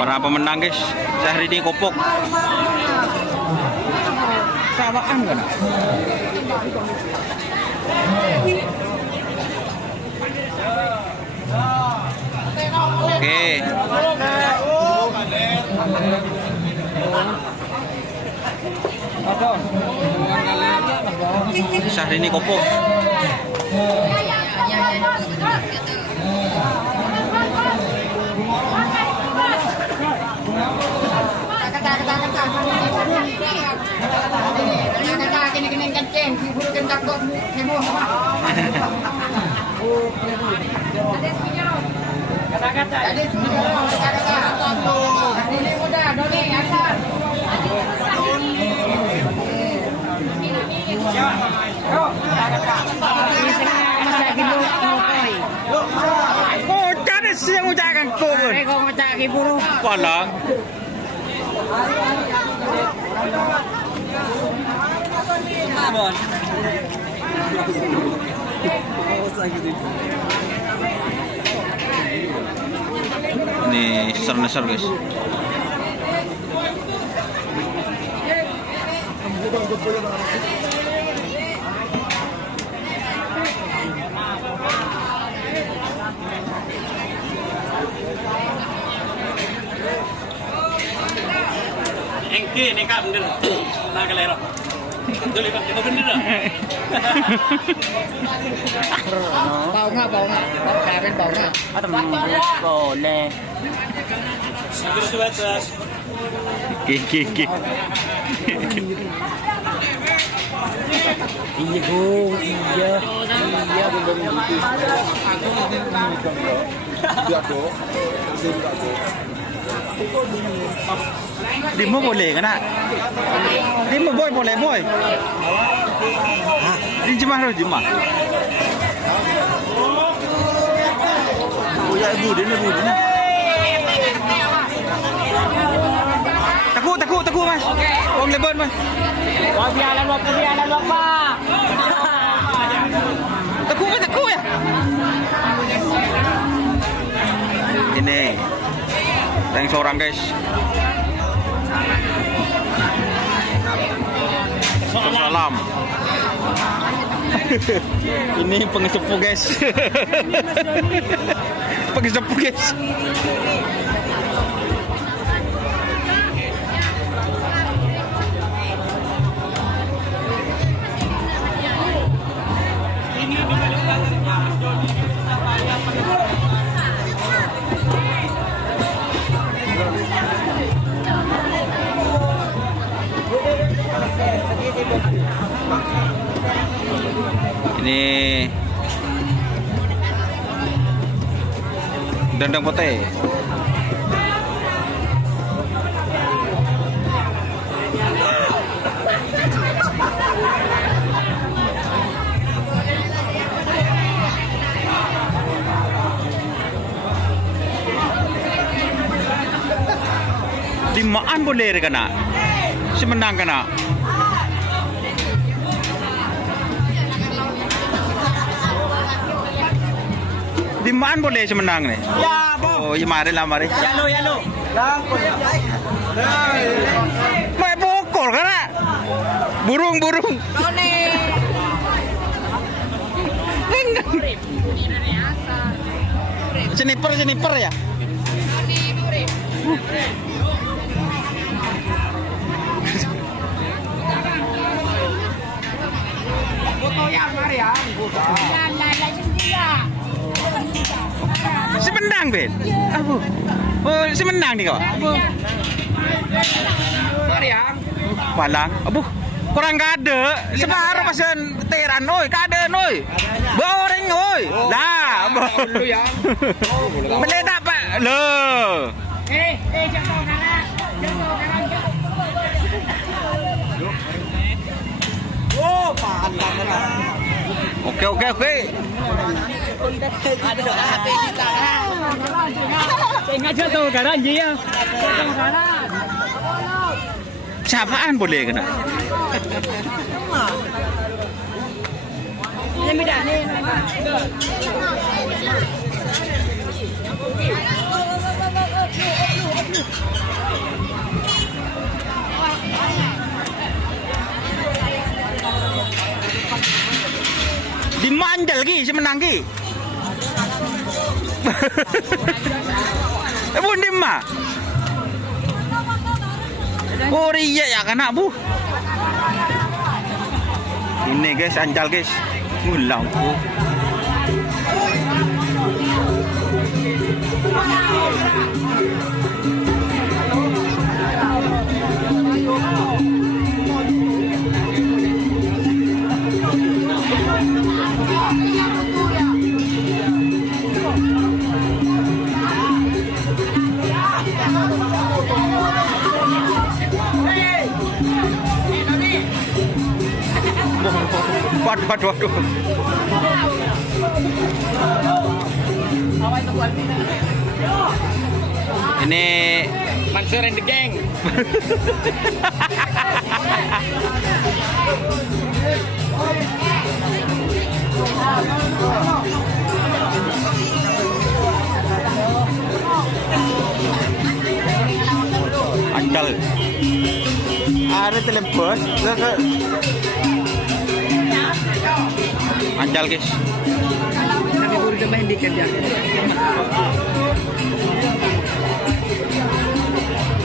Para pemenang guys, Syahrini Kopok. Sawaan kan? Oke. Syahrini Kopok. Oh, cari siang ucapan kau. Kau macam ibu. Palang. Ini ser-ser guys. Engke ni kak bener. Nah kelero. Betul Pak, kita bener dah. Bau nggak? Bau karen bau nggak? Boleh. Terus batas. Ki. Iya bu, iya belum Dimo boleh kan nak? Dimo boy boleh boy. Di jemah. Oh ya ibu dia ni. Takut mas. Orang lebat mas. Biarlah Pak. Takut ya. Ini tank seorang guys. Salam. Ini pengesepu guys. Pengesepu guys. Ini dandang putih. Dimaan boleh kena. Si menang kena. Dimaan boleh si menang ni. Ya, Bu. Oh, ya mari. Yalo. Mai bokor kena. Burung. Kau ni. Jeniper ya. Foto yang Maria. Si menang Ben. Apa? Oh, si menang ni kau. Maria. Palang. Abuh. Kurang kada. Separuh pasan teran oi, kada oi. Boring oi. Lah, Lu yang. boleh tak Pak? Loh. Jatuh kanan. Oh, pandang kena. Oke. Ada HP kita kan. Saya ingat jatuh kanan je ya. Jatuh kanan. Siapaan boleh kena? Ini beda ni. si menang ki. Bundi mah. Oh iya ya kana bu. Ini guys, Ancal guys. Ngulang bu. Waduh. Ini Mansur and the gang. Ancal. Ada telepon. Ancal guys. Kami baru main di kerja.